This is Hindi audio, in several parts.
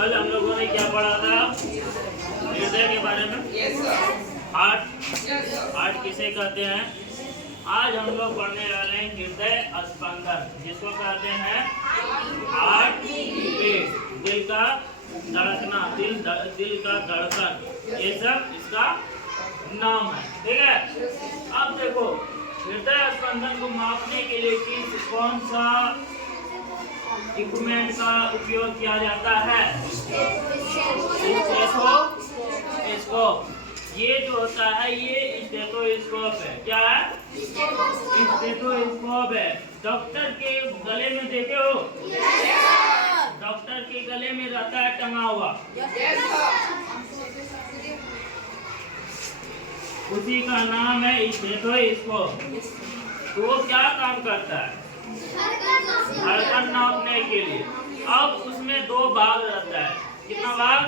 कल हम लोगों ने क्या पढ़ा था हृदय के बारे में। हार्ट किसे कहते हैं। आज हम लोग पढ़ने वाले हैं हृदय स्पंदन, जिसको कहते हैं हार्ट बीट, दिल का धड़कना, दिल का धड़कन, ये सब इसका नाम है। ठीक है। अब देखो हृदय स्पंदन को मापने के लिए कौन सा इक्विपमेंट का उपयोग किया जाता है। स्टेथोस्कोप। ये जो होता है ये स्टेथोस्कोप है। क्या है? स्टेथोस्कोप है। डॉक्टर के गले में देखे हो? डॉक्टर के गले में रहता है टंगा हुआ, उसी का नाम है स्टेथोस्कोप। तो वो क्या काम करता है? धड़कन नापने के लिए। अब उसमें दो भाग रहता है। कितना भाग?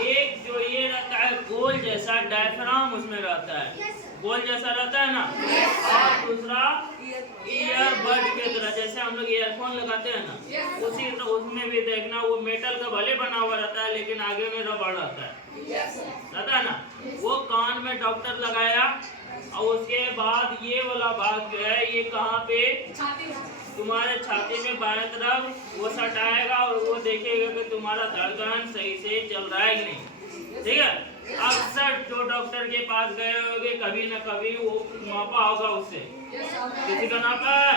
एक जो ये रहता है गोल जैसा डायफ्राम, उसमें रहता है गोल जैसा रहता है ना। और दूसरा ईयरबड के तरह, जैसे हम लोग ईयरफोन लगाते हैं ना, उसी तरह उसमें भी देखना वो मेटल का भले बना हुआ रहता है, लेकिन आगे में रबड़ रहता है ना। वो कान में डॉक्टर लगाया और उसके बाद ये वाला भाग जो है ये कहाँ पे? तुम्हारे छाती में बाएं तरफ वो सटाएगा और वो देखेगा कि तुम्हारा धड़कन सही से चल रहा है कि नहीं। ठीक है। अक्सर जो डॉक्टर के पास गए होंगे कभी न कभी वो नापा होगा, उससे किसी का नापा है,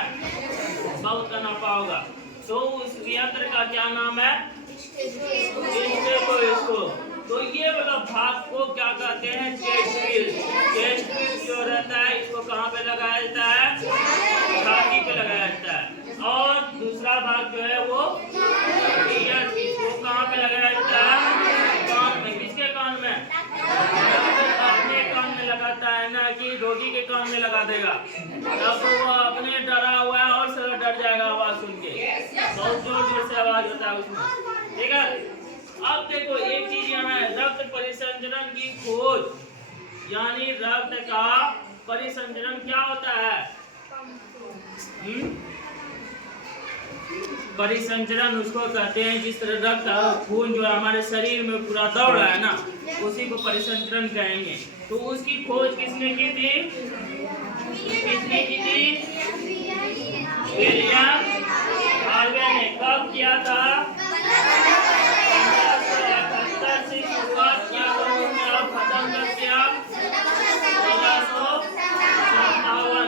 बहुत का नापा होगा। तो उस यंत्र का क्या नाम है? स्टेथोस्कोप। तो ये वाला भाग को क्या कहते हैं? चेस्ट ट्यूब जो रहता है इसको कहाँ पे लगाया जाता है? छाती पे लगाया जाता है। और दूसरा भाग जो है वो ईयर, इसको कहाँ पे लगाया जाता है? कान में। किसके कान में? अपने कान में लगाता है ना, कि रोगी के कान में लगा देगा, तब तो वो अपने डरा हुआ है और सारा डर जाएगा आवाज सुन के। बहुत जोर जोर से आवाज होता है उसमें। ठीक है। अब देखो एक चीज यहाँ है, रक्त परिसंचरण की खोज, यानी रक्त का परिसंचरण क्या होता है? परिसंचरण उसको कहते हैं जिस तरह रक्त खून जो हमारे शरीर में पूरा दौड़ रहा है ना, उसी को परिसंचरण कहेंगे। तो उसकी खोज किसने की थी? विलियम हार्वे ने। कब किया था?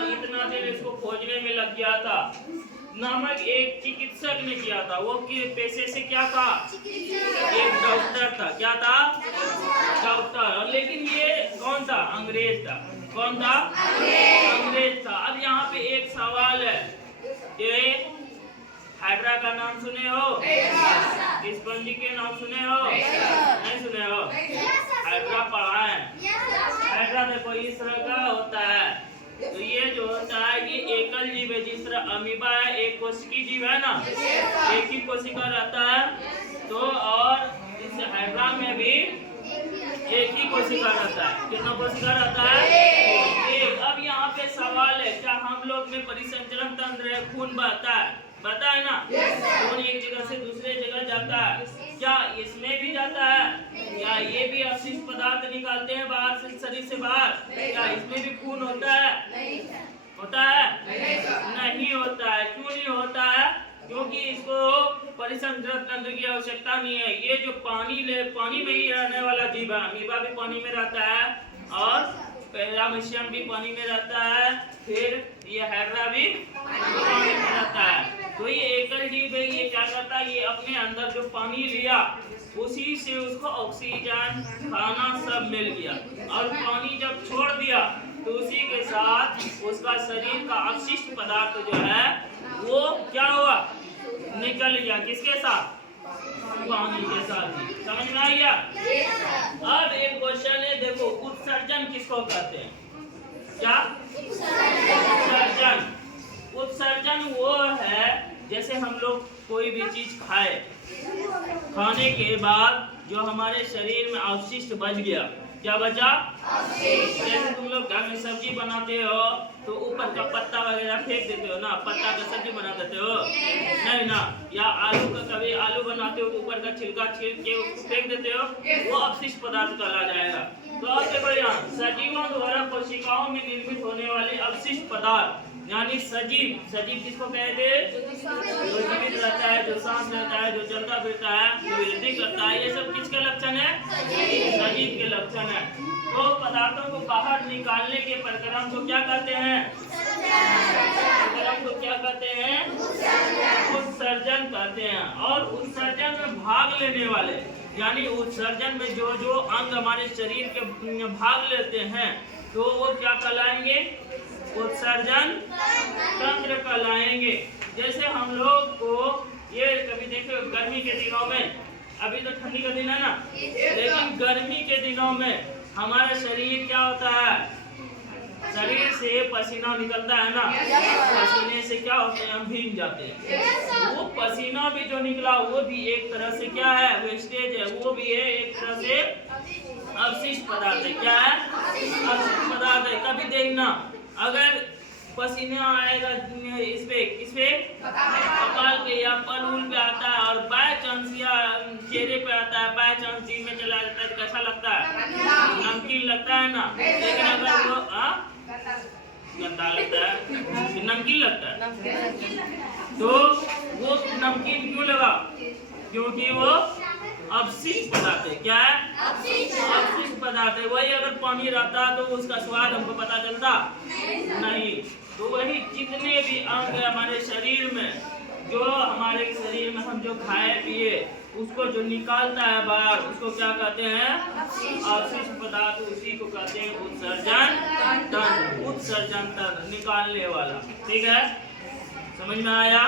इतना देर इसको खोजने में लग गया था। नामक एक चिकित्सक ने किया था। वो पेशे से क्या था? एक डॉक्टर था। क्या था? डॉक्टर। लेकिन ये कौन था? अंग्रेज था। कौन था? अंग्रेज था। अब यहाँ पे एक सवाल है कि हाइड्रा का नाम सुने हो? स्पंजी के नाम सुने हो? नहीं सुने हो? हाइड्रा पढ़ा है। हाइड्रा देखो इस तरह का होता है। तो ये जो होता है ये एकल जीव है, जिस तरह अमीबा है एक कोशिकी जीव है ना, एक ही कोशिका रहता है। तो और इस हाइड्रा में भी एक ही कोशिका रहता है। कितना कोशिका रहता है? एक। अब यहाँ पे सवाल है, क्या हम लोग में परिसंचरण तंत्र है? खून बहता है ना, खून एक जगह से दूसरे जगह जाता है। क्या इसमें भी जाता है? क्या ये भी अपशिष्ट पदार्थ निकालते हैं बाहर से, शरीर से बाहर? क्या इसमें भी खून होता है? होता है? नहीं होता है। क्यों नहीं होता है? क्योंकि इसको परिसंचरण तंत्र की आवश्यकता नहीं है। ये जो पानी में ही रहने वाला जीव है। अमीबा भी पानी में रहता है और पैरामीशियम भी पानी में रहता है, फिर ये हाइड्रा भी पानी में रहता है। तो ये एकल जीव है। ये क्या करता है? ये अपने अंदर जो पानी लिया उसी से उसको ऑक्सीजन, खाना सब मिल गया, और पानी जब छोड़ दिया तो उसी के साथ उसका शरीर का अपशिष्ट पदार्थ जो है वो क्या हुआ? निकल गया। किसके साथ? पानी के साथ ही। समझ में आ गया? अब एक क्वेश्चन है, देखो उत्सर्जन किसको कहते हैं? क्या? उत्सर्जन वो है जैसे हम लोग कोई भी चीज खाए, खाने के बाद जो हमारे शरीर में अवशिष्ट बच गया, क्या बचा? जैसे तुम लोग घर में सब्जी बनाते हो तो ऊपर का पत्ता वगैरह फेंक देते हो ना, पत्ता का सब्जी बना देते हो, है ना, या आलू का कभी आलू बनाते हो तो ऊपर का छिलका छील के उसको फेंक देते हो, वो अपशिष्ट पदार्थ कहला जाएगा। तो अब देखो यहाँ सजीवों द्वारा कोशिकाओं में निर्मित होने वाले अपशिष्ट पदार्थ यानी सजीव, सजीव किसको कहते हैं? जो जीवित रहता है, जो सांस लेता है, जो चलता फिरता है, जो वृद्धि करता है, ये सब किसके लक्षण है? सजीव के लक्षण है। तो पदार्थों को बाहर निकालने के प्रक्रम को क्या कहते हैं? प्रक्रम को क्या कहते हैं? उत्सर्जन कहते हैं। और उत्सर्जन में भाग लेने वाले यानी उत्सर्जन में जो जो अंग हमारे शरीर के भाग लेते हैं तो वो क्या कहलाएंगे? उत्सर्जन तंत्र कहलाएंगे। जैसे हम लोग को ये कभी देखो गर्मी के दिनों में, अभी तो ठंडी का दिन है ना, लेकिन गर्मी के दिनों में हमारा शरीर क्या होता है? शरीर से पसीना निकलता है ना, पसीने से क्या होते हैं? हम भीग जाते हैं। वो पसीना भी जो निकला वो भी एक तरह से क्या है? वेस्टेज है, वो भी है एक तरह से अवशिष्ट पदार्थ है। क्या है? अवशिष्ट पदार्थ है। कभी देखना अगर पसीना आएगा इस पे कपाल पे या पलूल पे आता है और बाय चांस या चेहरे पे आता है, बाय चांस जीभ में चला जाता है तो कैसा लगता है? नमकीन लगता है ना। लेकिन अगर वो गंदा लगता है, नमकीन लगता है। तो वो नमकीन क्यों लगा? क्योंकि वो अपशिष्ट पदार्थ है। क्या है? अपशिष्ट पदार्थ है। वही अगर पानी रहता तो उसका स्वाद हमको पता चलता नहीं। तो वही जितने भी अंग है हमारे शरीर में, जो हमारे शरीर में हम जो खाए पिए उसको जो निकालता है बाहर, उसको क्या कहते हैं? अपशिष्ट पदार्थ। उसी को कहते हैं उत्सर्जन तंत्र। उत्सर्जन तंत्र निकालने वाला। ठीक है, समझ में आया?